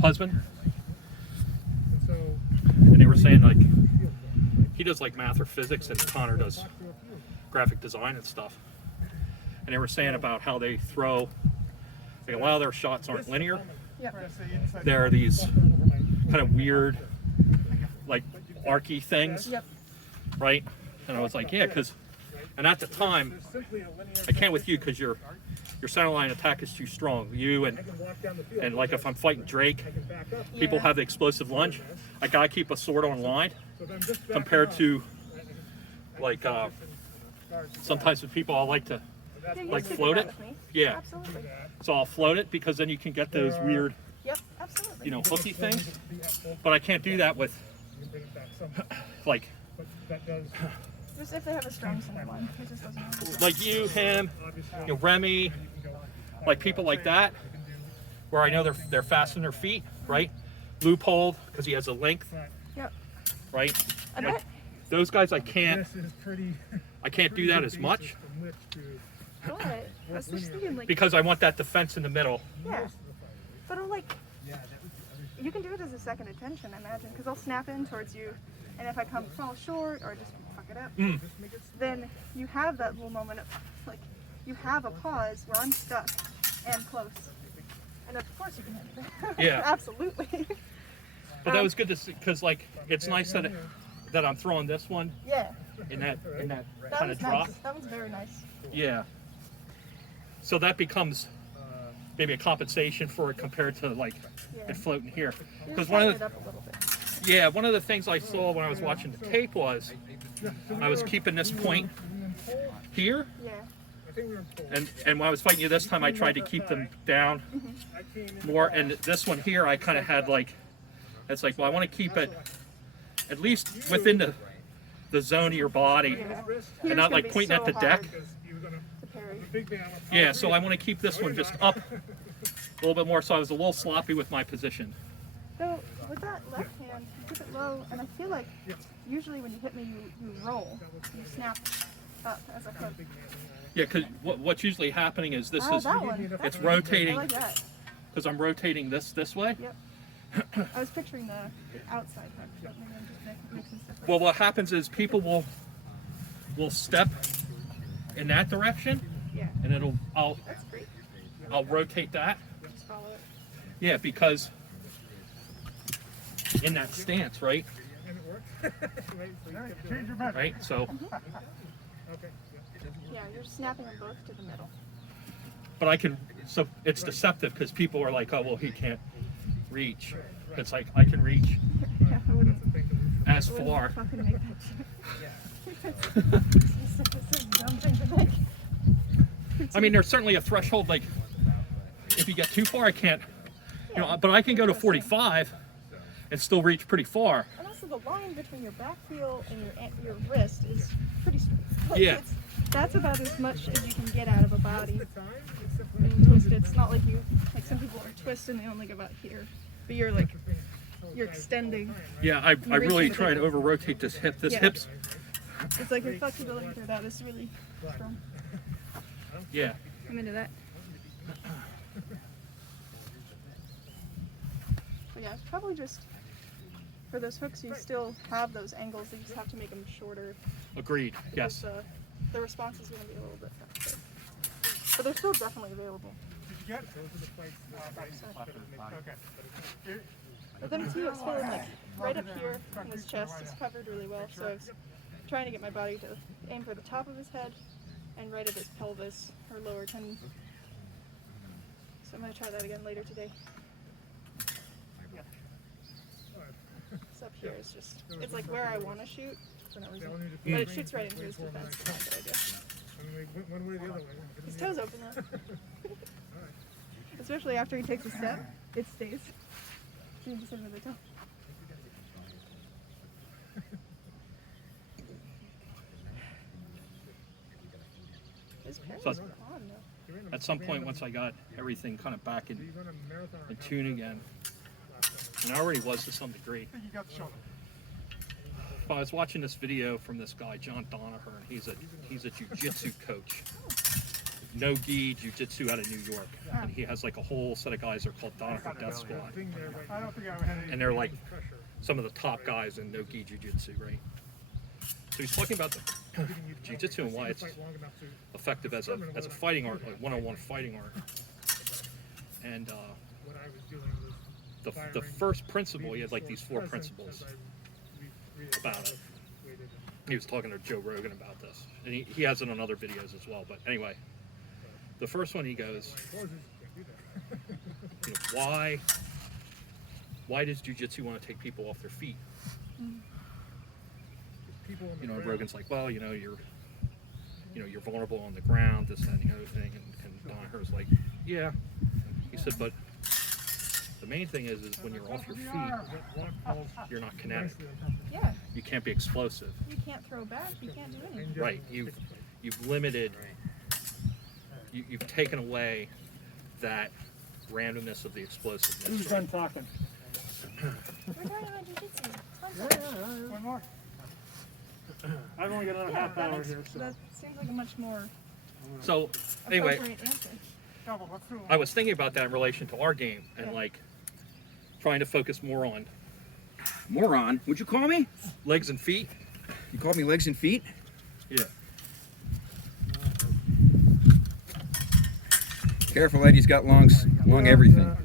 husband, and they were saying like he does like math or physics, and Connor does graphic design and stuff. And they were saying about how they throw, like a lot of their shots aren't linear. Yep. There are these kind of weird, like archy things, Yep. right? And I was like, yeah, because, and at the time, I can't with you because your center line attack is too strong. You and like if I'm fighting Drake, people have the explosive lunge. I gotta keep a sword on line compared to like sometimes with people I like to like float it. Yeah. Absolutely. So I'll float it because then you can get those weird, Yep, absolutely. you know, hooky things. But I can't do that with like Just if they have a strong center line, it just doesn't work. like you, him, you know, Remy, like people like that, where I know they're fast on their feet, right? Loophole because he has a length, Yep. right? I Like, bet. those guys I can't do that as much But I was just thinking, like, because I want that defense in the middle. yeah. But I'm like, you can do it as a second attention, I imagine, because I'll snap in towards you, and if I fall short or just fuck it up, then you have that little moment of, like, you have a pause where I'm stuck and close. And of course you can hit it. Yeah. Absolutely. But that was good to see because like it's nice that I'm throwing this one Yeah. in that That kind was of drop. nice. That was very nice. Yeah. So that becomes maybe a compensation for it compared to like Yeah. it floating here. You Because just one tighten of it up a little bit. one of the things I saw when I was watching the tape was I was keeping this point here, Yeah. and when I was fighting you this time, I tried to keep them down more. And this one here, I kind of had like, it's like, well, I want to keep it at least within the zone of your body, Here's and not gonna like be pointing so at the deck. hard to parry. Yeah, so I want to keep this one just up a little bit more. So I was a little sloppy with my position. So with that left hand, you keep it low, and I feel like usually when you hit me, you roll, you snap up as a hook. Yeah, because what's usually happening is this Oh, is that one. That's it's good. rotating I like that. because I'm rotating this way. Yep. I was picturing the outside hook, but maybe I'm just mixing stuff up. Well, what happens is people will step in that direction, Yeah, and I'll that's great. rotate that. Just follow it. Yeah, because in that stance, right? Right. So, Yeah, you're snapping them both to the middle. but I can. So it's deceptive because people are like, oh well, he can't reach. It's like I can reach Yeah, I wouldn't. as I wouldn't far. fucking make that shit. It's a dumb thing to make. I mean, there's certainly a threshold. Like, if you get too far, I can't. You know, but I can go to 45 and still reach pretty far. And also the line between your back heel and your wrist is pretty straight. Like, Yeah. That's about as much as you can get out of a body. When you twist it, it's not like some people are twisting, they only go about here. But you're extending. Yeah, I really reaching try the to over rotate this hip. This Yeah. hip's. It's like your flexibility through that is really strong. Yeah. I'm into that. But yeah, it's probably just for those hooks, you still have those angles. You just have to make them shorter. Agreed. Yes. Because, the response is going to be a little bit faster. But they're still definitely available. But then too, I was feeling like right up here in his chest is covered really well. So I was trying to get my body to aim for the top of his head and right at his pelvis or lower tendon. So I'm going to try that again later today. It's up here. It's like where I want to shoot for no reason. But it shoots right into his defense. It's not a good idea. His toes open though. Especially after he takes a step, it stays. So you just hit him with the toe. His parents So- are on though. At some point, once I got everything kind of back in tune again, and I already was to some degree. But I was watching this video from this guy, John Donaher, and he's a jiu-jitsu coach. no-gi jiu-jitsu out of New York. And he has like a whole set of guys that are called Donovan Death Squad. And they're like some of the top guys in no-gi jiu-jitsu, right? So he's talking about the jiu-jitsu and why it's effective as a fighting art, like one-on-one fighting art. And the first principle, he had like these 4 principles about it. He was talking to Joe Rogan about this, and he has it on other videos as well. But anyway, the first one he goes, you know, why does jiu-jitsu want to take people off their feet? You know, Rogan's like, well, you know, you're vulnerable on the ground, this, that, and the other thing, and Danaher's like, yeah. He said, but the main thing is when you're off your feet, you're not kinetic. Yeah. You can't be explosive. You can't throw back. You can't do anything. Right. You've limited. You've taken away that randomness of the explosiveness. Who's done talking? We're talking about jiu-jitsu. One more. I've only got another half hour here, so. That seems like a much more So anyway, appropriate answer. I was thinking about that in relation to our game and like trying to focus more on Moron, would you call me? legs and feet. You called me legs and feet? Yeah. Careful, Eddie's got long everything.